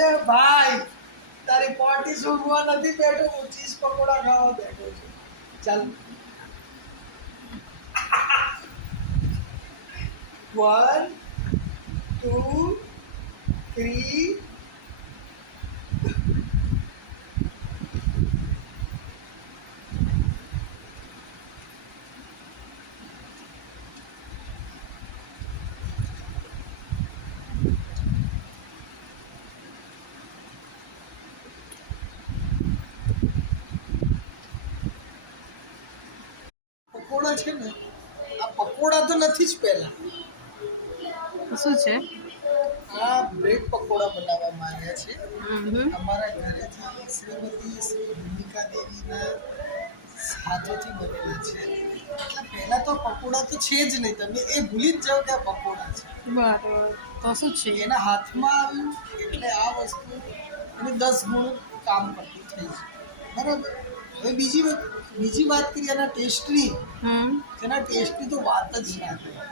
એ ભાઈ તારી પાર્ટી શોધવા નથી બેઠો, હું ચીઝ પકોડા ખાવા બેઠો છું. ચાલ 1 2 3 પકોડા છે ને, આ પકોડા તો નથી જ પહેલા. શું છે? આ બ્રેડ પકોડા બનાવવામાં આવ્યા છે અમારા ઘરેથી. શ્રીમતી શ્રી ભૂમિકા દેવીના હાથોથી બનેલા છે. એટલે પહેલા તો પકોડા તો છે જ નહીં, તમે એ ભૂલી જ જાઓ કે આ પકોડા છે. બરાબર. તો શું છે? એના હાથમાં આવ્યું એટલે આ વસ્તુ એને 10 ગણું કામ કરતું થઈ છે. બરાબર. હવે બીજી વાત કરીએ એના ટેસ્ટની. એના ટેસ્ટની તો વાત જ ના થાય,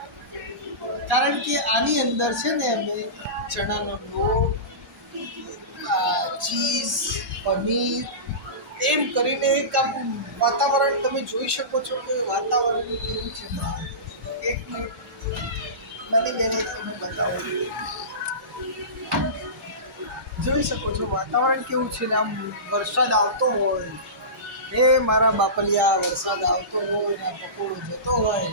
કારણ કે આની અંદર છે ને અમે ચણાનો લોટ, ચીઝ, પનીર એમ કરીને એક આમ વાતાવરણ તમે જોઈ શકો છો કે વાતાવરણ કેવું છે બહાર. એક મિનિટ મને બેને તમે બતાવો. જોઈ શકો છો વાતાવરણ કેવું છે ને, આમ વરસાદ આવતો હોય, એ મારા બાપલિયા વરસાદ આવતો હોય ને પકોડો જતો હોય.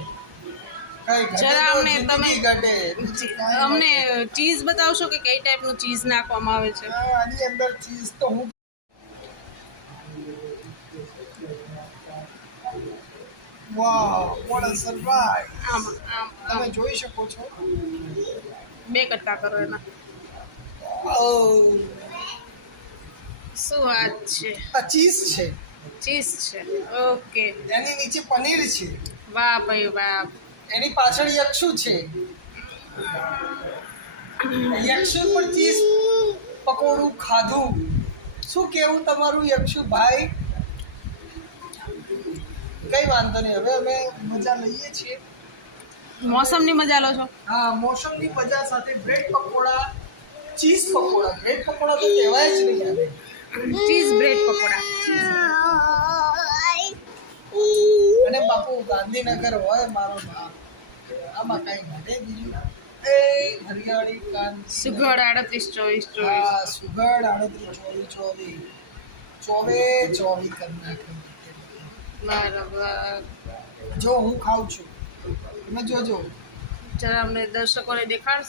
અમને ચીઝ બતાવશો કે કઈ ટાઈપનું ચીઝ નાખવામાં આવે છે? આની અંદર ચીઝ તો હું વાવ વોટ અ સરપ્રાઈઝ. તમે જોઈ શકો છો. 2 કટકા કરો એના. શું વાત છે? આ ચીઝ છે. ચીઝ છે. ઓકે. એની નીચે પનીર છે. વાહ ભાઈ વાહ. એની પાછળ યક્ષુ છે. યક્ષુ પર ચીઝ પકોડું ખાધું. શું કેવું તમારું યક્ષુ ભાઈ? કઈ વાંધો નહીં, હવે અમે મજા લઈએ છીએ. મોસમની મજા લો છો? હા, મોસમની મજા સાથે bread pakoda, cheese pakoda. Bread pakoda તો કહેવાય જ નહીં આવે. Cheese bread pakoda. અને બાપુ ગાંધીનગર હોય મારો બાપ, આમાં કઈ ઘટે બીજું. એ હરિયાળી કાન સુગડ 38 24 હા, સુગડ 38 24 24 કરી નાખે. બરાબર. જો હું ખાઉં છું, તમે જોજો. જરા અમને દર્શકોને દેખાડશો?